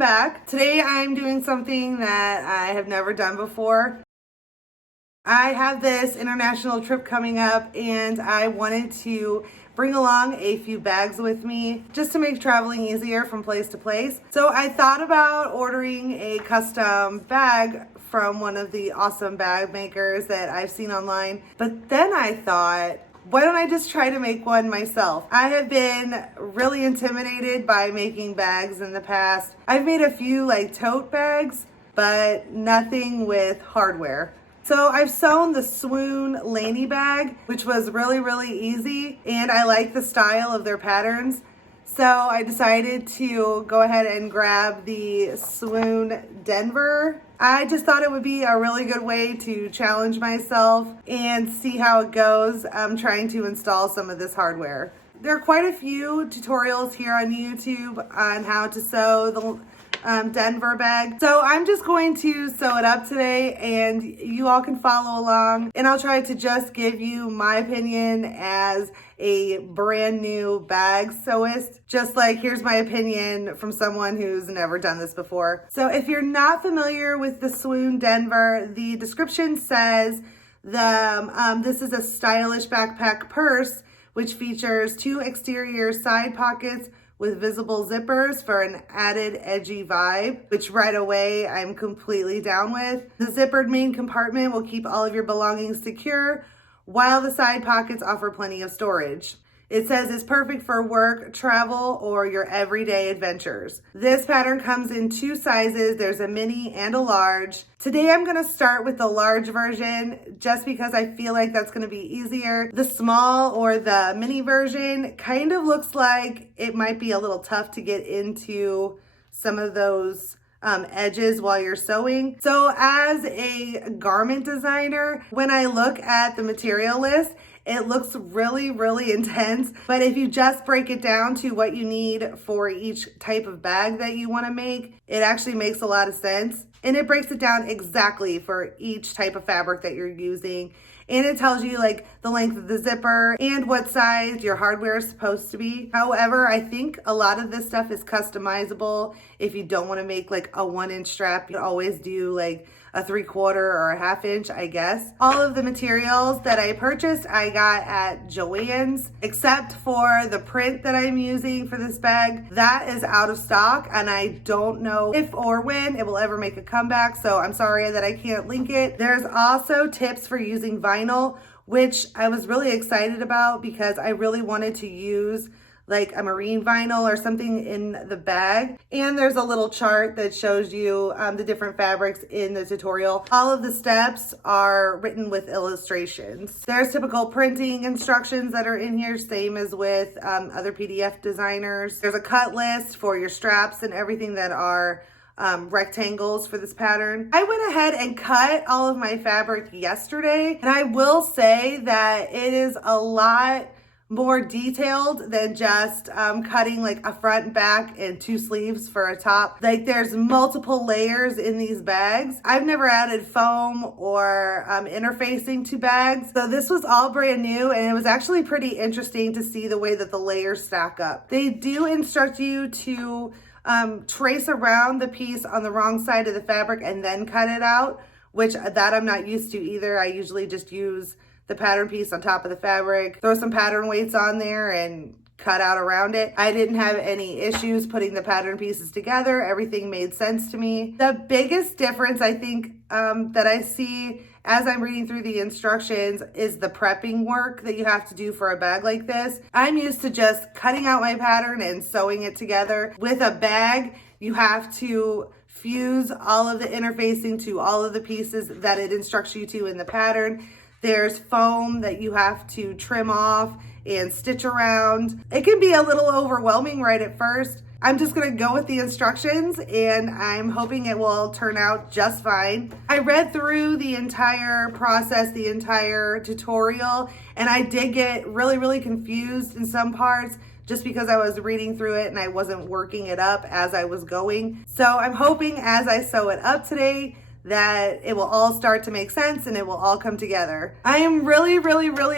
back. Today I'm doing something that I have never done before. I have this international trip coming up and I wanted to bring along a few bags with me just to make traveling easier from place to place. So I thought about ordering a custom bag from one of the awesome bag makers that I've seen online. But then I thought, why don't I just try to make one myself? I have been really intimidated by making bags in the past. I've made a few like tote bags, but nothing with hardware. So I've sewn the Swoon Laney bag, which was really easy, and I like the style of their patterns. So I decided to go ahead and grab the Swoon Denver. I just thought it would be a really good way to challenge myself and see how it goes. I'm trying to install some of this hardware. There are quite a few tutorials here on YouTube on how to sew the Denver bag. So I'm just going to sew it up today and you all can follow along, and I'll try to just give you my opinion as a brand new bag sewist. Just like, here's my opinion from someone who's never done this before. So if you're not familiar with the Swoon Denver, the description says this is a stylish backpack purse which features 2 exterior side pockets with visible zippers for an added edgy vibe, which right away I'm completely down with. The zippered main compartment will keep all of your belongings secure, while the side pockets offer plenty of storage. It says it's perfect for work, travel, or your everyday adventures. This pattern comes in 2 sizes. There's a mini and a large. Today I'm gonna start with the large version just because I feel like that's gonna be easier. The small or the mini version kind of looks like it might be a little tough to get into some of those edges while you're sewing. So as a garment designer, when I look at the material list, it looks really intense, but if you just break it down to what you need for each type of bag that you want to make, it actually makes a lot of sense. And it breaks it down exactly for each type of fabric that you're using. And it tells you like the length of the zipper and what size your hardware is supposed to be. However, I think a lot of this stuff is customizable. If you don't want to make like a 1-inch strap, you can always do like a 3/4 or a 1/2 inch, I guess. All of the materials that I purchased, I got at Joann's, except for the print that I'm using for this bag. That is out of stock, and I don't know if or when it will ever make a comeback, so I'm sorry that I can't link it. There's also tips for using vinyl, which I was really excited about because I really wanted to use like a marine vinyl or something in the bag. And there's a little chart that shows you the different fabrics in the tutorial. All of the steps are written with illustrations. There's typical printing instructions that are in here, same as with other PDF designers. There's a cut list for your straps and everything that are rectangles for this pattern. I went ahead and cut all of my fabric yesterday, and I will say that it is a lot more detailed than just cutting like a front and back and 2 sleeves for a top. Like, there's multiple layers in these bags. I've never added foam or interfacing to bags, so this was all brand new, and it was actually pretty interesting to see the way that the layers stack up. They do instruct you to trace around the piece on the wrong side of the fabric and then cut it out, which that I'm not used to either. I usually just use the pattern piece on top of the fabric, throw some pattern weights on there and cut out around it. I didn't have any issues putting the pattern pieces together. Everything made sense to me. The biggest difference I think that I see as I'm reading through the instructions is the prepping work that you have to do for a bag like this. I'm used to just cutting out my pattern and sewing it together. With a bag, you have to fuse all of the interfacing to all of the pieces that it instructs you to in the pattern. There's foam that you have to trim off and stitch around. It can be a little overwhelming right at first. I'm just gonna go with the instructions and I'm hoping it will turn out just fine. I read through the entire process, the entire tutorial, and I did get really confused in some parts just because I was reading through it and I wasn't working it up as I was going. So I'm hoping as I sew it up today that it will all start to make sense and it will all come together. I am really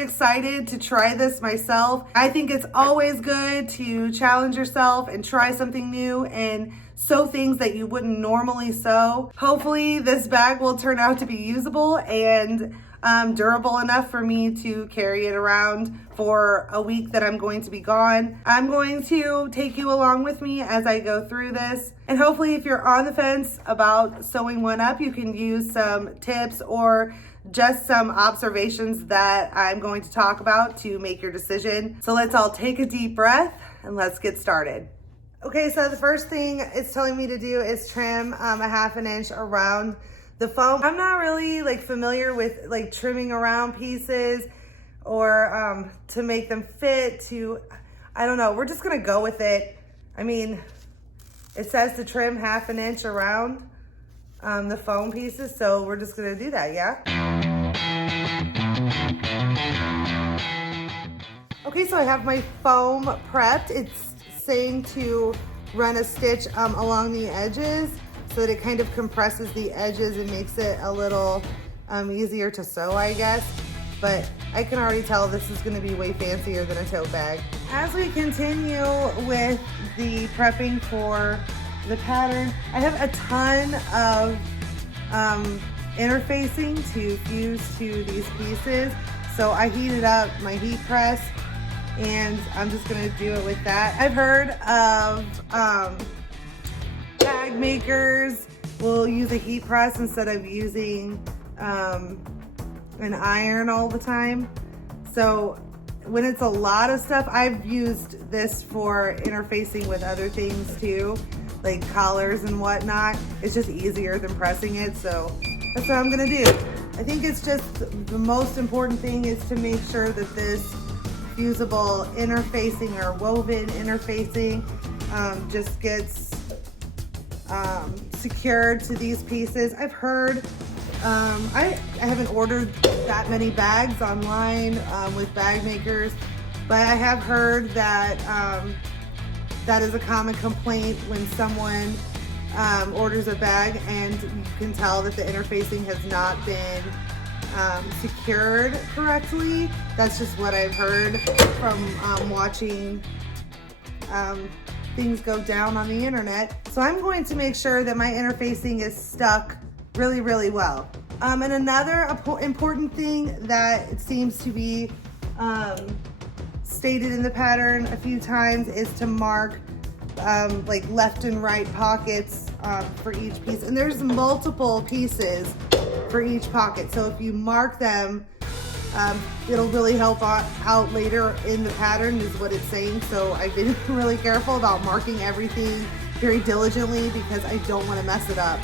excited to try this myself. I think it's always good to challenge yourself and try something new and sew things that you wouldn't normally sew. Hopefully this bag will turn out to be usable and durable enough for me to carry it around for a week that I'm going to be gone. I'm going to take you along with me as I go through this, and hopefully if you're on the fence about sewing one up, you can use some tips or just some observations that I'm going to talk about to make your decision. So let's all take a deep breath and let's get started. Okay, so the first thing it's telling me to do is trim a 1/2 inch around the foam. I'm not really like familiar with like trimming around pieces or to make them fit to, I don't know, we're just gonna go with it. I mean, it says to trim 1/2 inch around the foam pieces, so we're just gonna do that, yeah? Okay, so I have my foam prepped. It's saying to run a stitch along the edges so that it kind of compresses the edges and makes it a little easier to sew, I guess. But I can already tell this is gonna be way fancier than a tote bag. As we continue with the prepping for the pattern, I have a ton of interfacing to fuse to these pieces. So I heated up my heat press and I'm just gonna do it with that. I've heard of bag makers will use a heat press instead of using an iron all the time. So when it's a lot of stuff, I've used this for interfacing with other things too, like collars and whatnot. It's just easier than pressing it, so that's what I'm gonna do. I think it's just the most important thing is to make sure that this fusible interfacing or woven interfacing just gets secured to these pieces. I've heard, I haven't ordered that many bags online with bag makers, but I have heard that that is a common complaint when someone orders a bag and you can tell that the interfacing has not been secured correctly. That's just what I've heard from watching things go down on the internet. So I'm going to make sure that my interfacing is stuck really, really well. And another important thing that it seems to be stated in the pattern a few times is to mark like left and right pockets for each piece. And there's multiple pieces for each pocket. So if you mark them, it'll really help out later in the pattern is what it's saying. So I've been really careful about marking everything very diligently because I don't want to mess it up.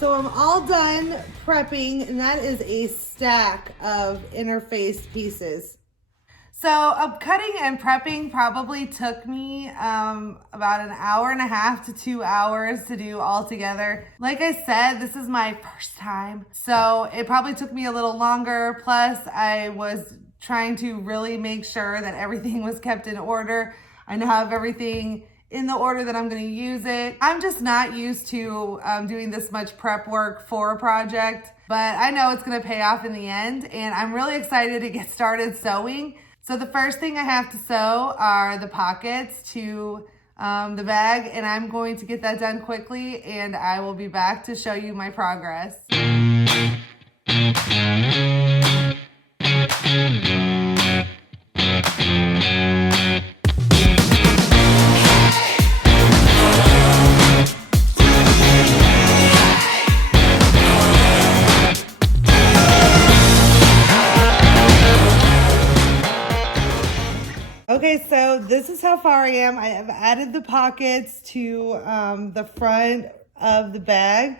So I'm all done prepping, and that is a stack of interfaced pieces. So cutting and prepping probably took me about 1.5 hours to 2 hours to do all together. Like I said, this is my first time, so it probably took me a little longer. Plus, I was trying to really make sure that everything was kept in order. I now have everything in the order that I'm going to use it. I'm just not used to doing this much prep work for a project, but I know it's going to pay off in the end, and I'm really excited to get started sewing. So the first thing I have to sew are the pockets to the bag, and I'm going to get that done quickly, and I will be back to show you my progress. Okay, so this is how far I am. I have added the pockets to the front of the bag,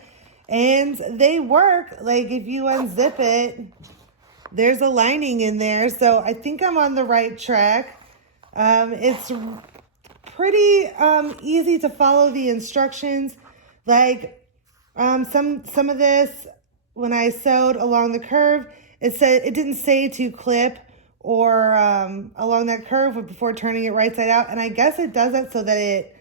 and they work. Like if you unzip it, there's a lining in there. So I think I'm on the right track. It's pretty easy to follow the instructions. Like some of this, when I sewed along the curve, it didn't say to clip or along that curve before turning it right side out. And I guess it does that so that it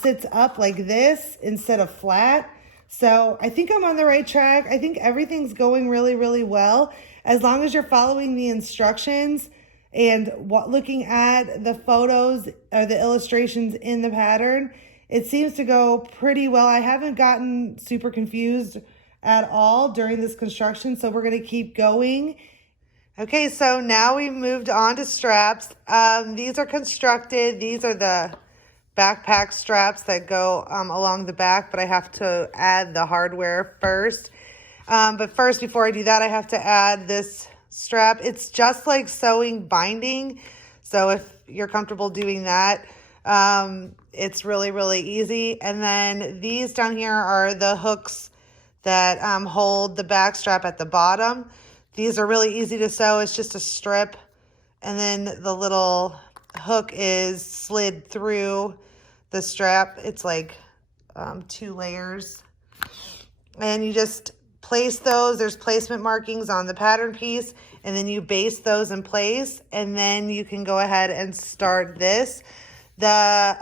sits up like this instead of flat. So I think I'm on the right track. I think everything's going really, really well. as long as you're following the instructions and looking at the photos or the illustrations in the pattern, it seems to go pretty well. I haven't gotten super confused at all during this construction, so we're gonna keep going. Okay, so now we've moved on to straps. These are constructed. These are the backpack straps that go along the back, but I have to add the hardware first. But first, before I do that, I have to add this strap. It's just like sewing binding. So if you're comfortable doing that, it's really, really easy. And then these down here are the hooks that hold the back strap at the bottom. These are really easy to sew. It's just a strip. And then the little hook is slid through the strap. It's like 2 layers. And you just place those. There's placement markings on the pattern piece. And then you baste those in place. And then you can go ahead and start this. The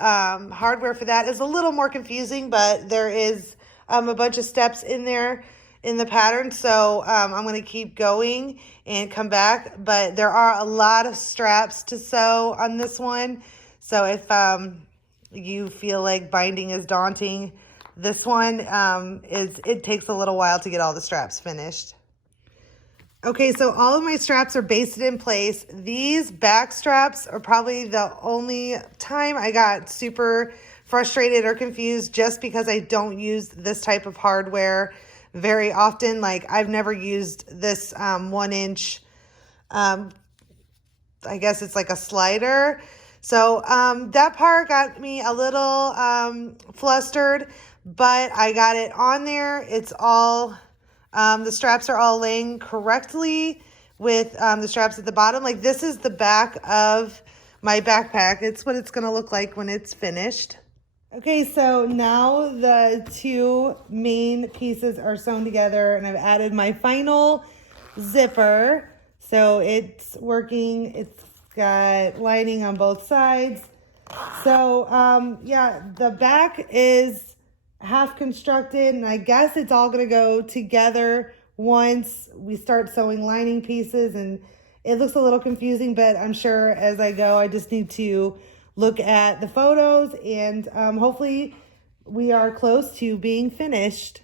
hardware for that is a little more confusing, but there is a bunch of steps in there in the pattern. So I'm going to keep going and come back. But there are a lot of straps to sew on this one. So if you feel like binding is daunting, this one it takes a little while to get all the straps finished. Okay, so all of my straps are basted in place. These back straps are probably the only time I got super frustrated or confused, just because I don't use this type of hardware very often. Like, I've never used this 1-inch, I guess it's like a slider. So that part got me a little flustered, but I got it on there. It's all, the straps are all laying correctly with the straps at the bottom. Like, this is the back of my backpack. It's what it's gonna look like when it's finished. Okay, so now the 2 main pieces are sewn together, and I've added my final zipper. So it's working. It's got lining on both sides. So yeah, the back is half constructed, and I guess it's all gonna go together once we start sewing lining pieces. And it looks a little confusing, but I'm sure as I go, I just need to look at the photos, and hopefully we are close to being finished.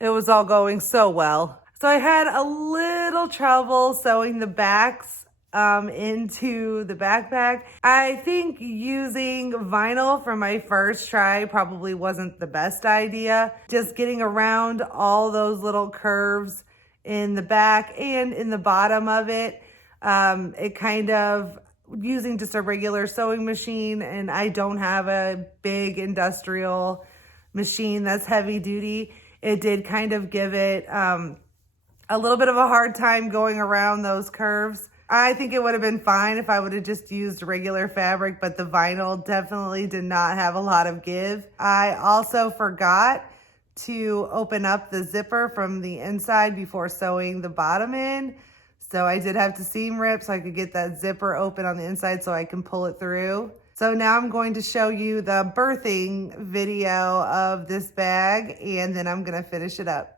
It was all going so well. So I had a little trouble sewing the backs into the backpack. I think using vinyl for my first try probably wasn't the best idea. Just getting around all those little curves in the back and in the bottom of it, it kind of, using just a regular sewing machine, and I don't have a big industrial machine that's heavy duty, it did kind of give it a little bit of a hard time going around those curves. I think it would have been fine if I would have just used regular fabric, but the vinyl definitely did not have a lot of give. I also forgot to open up the zipper from the inside before sewing the bottom in. So I did have to seam rip so I could get that zipper open on the inside so I can pull it through. So now I'm going to show you the birthing video of this bag, and then I'm gonna finish it up.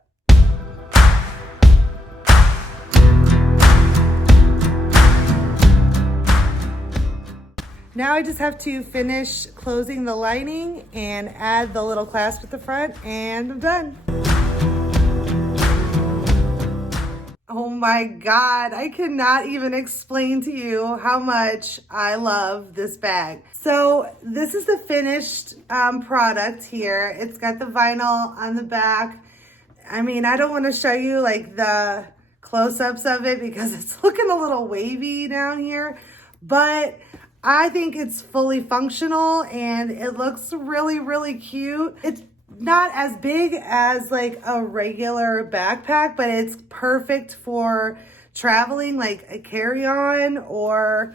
Now I just have to finish closing the lining and add the little clasp at the front, and I'm done. Oh my God, I cannot even explain to you how much I love this bag. So this is the finished product here. It's got the vinyl on the back. I mean, I don't want to show you like the close-ups of it because it's looking a little wavy down here, but I think it's fully functional and it looks really, really cute. It's not as big as like a regular backpack, but it's perfect for traveling, like a carry-on, or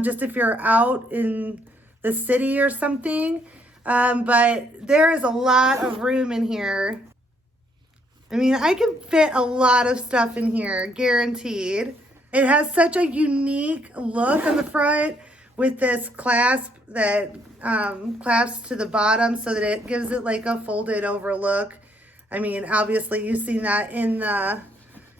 just if you're out in the city or something. But there is a lot of room in here. I mean, I can fit a lot of stuff in here, guaranteed. It has such a unique look on the front with this clasp that clasps to the bottom so that it gives it like a folded over look. I mean, obviously you've seen that in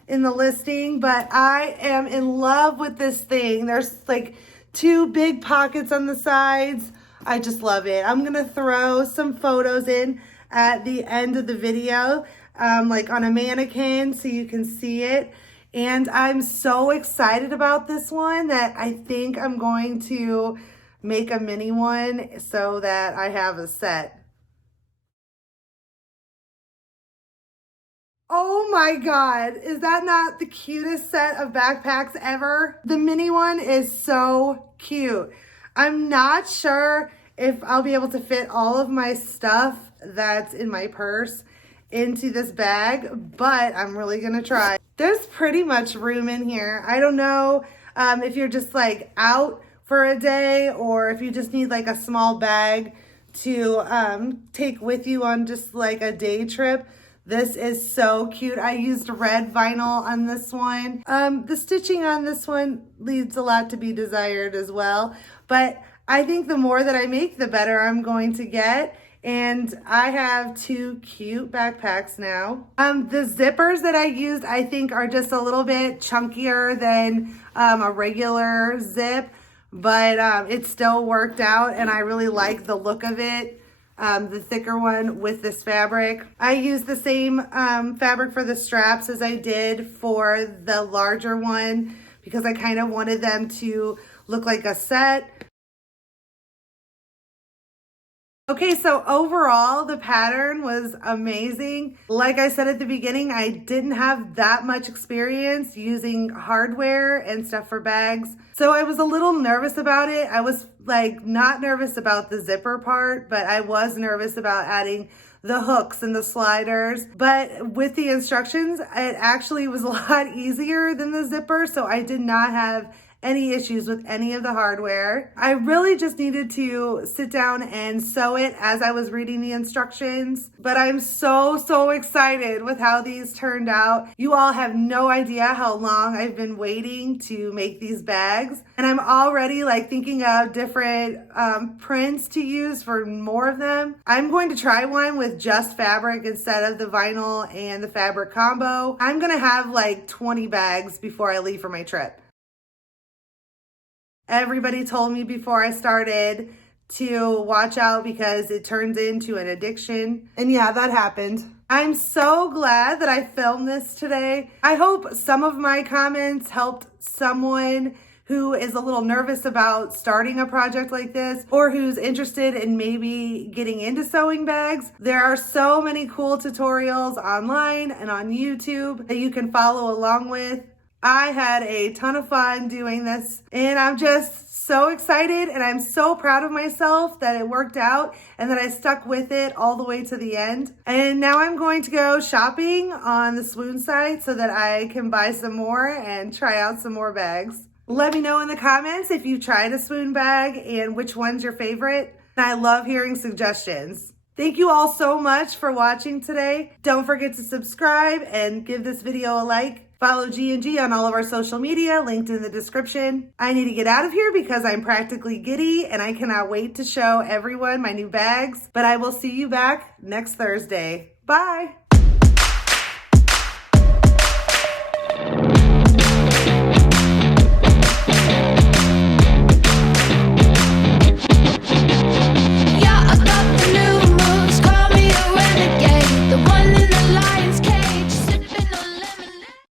in the listing, but I am in love with this thing. There's like 2 big pockets on the sides. I just love it. I'm gonna throw some photos in at the end of the video, like on a mannequin so you can see it. And I'm so excited about this one that I think I'm going to make a mini one so that I have a set. Oh my God, is that not the cutest set of backpacks ever? The mini one is so cute. I'm not sure if I'll be able to fit all of my stuff that's in my purse into this bag, but I'm really gonna try. There's pretty much room in here. I don't know if you're just like out for a day or if you just need like a small bag to take with you on just like a day trip. This is so cute. I used red vinyl on this one. The stitching on this one leaves a lot to be desired as well, but I think the more that I make, the better I'm going to get. And I have 2 cute backpacks now. The zippers that I used, I think are just a little bit chunkier than a regular zip, but it still worked out and I really like the look of it. The thicker one with this fabric. I used the same fabric for the straps as I did for the larger one because I kind of wanted them to look like a set. Okay, so overall, the pattern was amazing. Like I said at the beginning, I didn't have that much experience using hardware and stuff for bags. So I was a little nervous about it. I was like not nervous about the zipper part, but I was nervous about adding the hooks and the sliders. But with the instructions, it actually was a lot easier than the zipper. So I did not have any issues with any of the hardware. I really just needed to sit down and sew it as I was reading the instructions, but I'm so excited with how these turned out. You all have no idea how long I've been waiting to make these bags, and I'm already like thinking of different prints to use for more of them. I'm going to try one with just fabric instead of the vinyl and the fabric combo. I'm gonna have like 20 bags before I leave for my trip. Everybody told me before I started to watch out because it turns into an addiction. And yeah, that happened. I'm so glad that I filmed this today. I hope some of my comments helped someone who is a little nervous about starting a project like this or who's interested in maybe getting into sewing bags. There are so many cool tutorials online and on YouTube that you can follow along with. I had a ton of fun doing this and I'm just so excited and I'm so proud of myself that it worked out and that I stuck with it all the way to the end. And now I'm going to go shopping on the Swoon site so that I can buy some more and try out some more bags. Let me know in the comments if you tried a Swoon bag and which one's your favorite. And I love hearing suggestions. Thank you all so much for watching today. Don't forget to subscribe and give this video a like. Follow G&G on all of our social media, linked in the description. I need to get out of here because I'm practically giddy and I cannot wait to show everyone my new bags. But I will see you back next Thursday. Bye.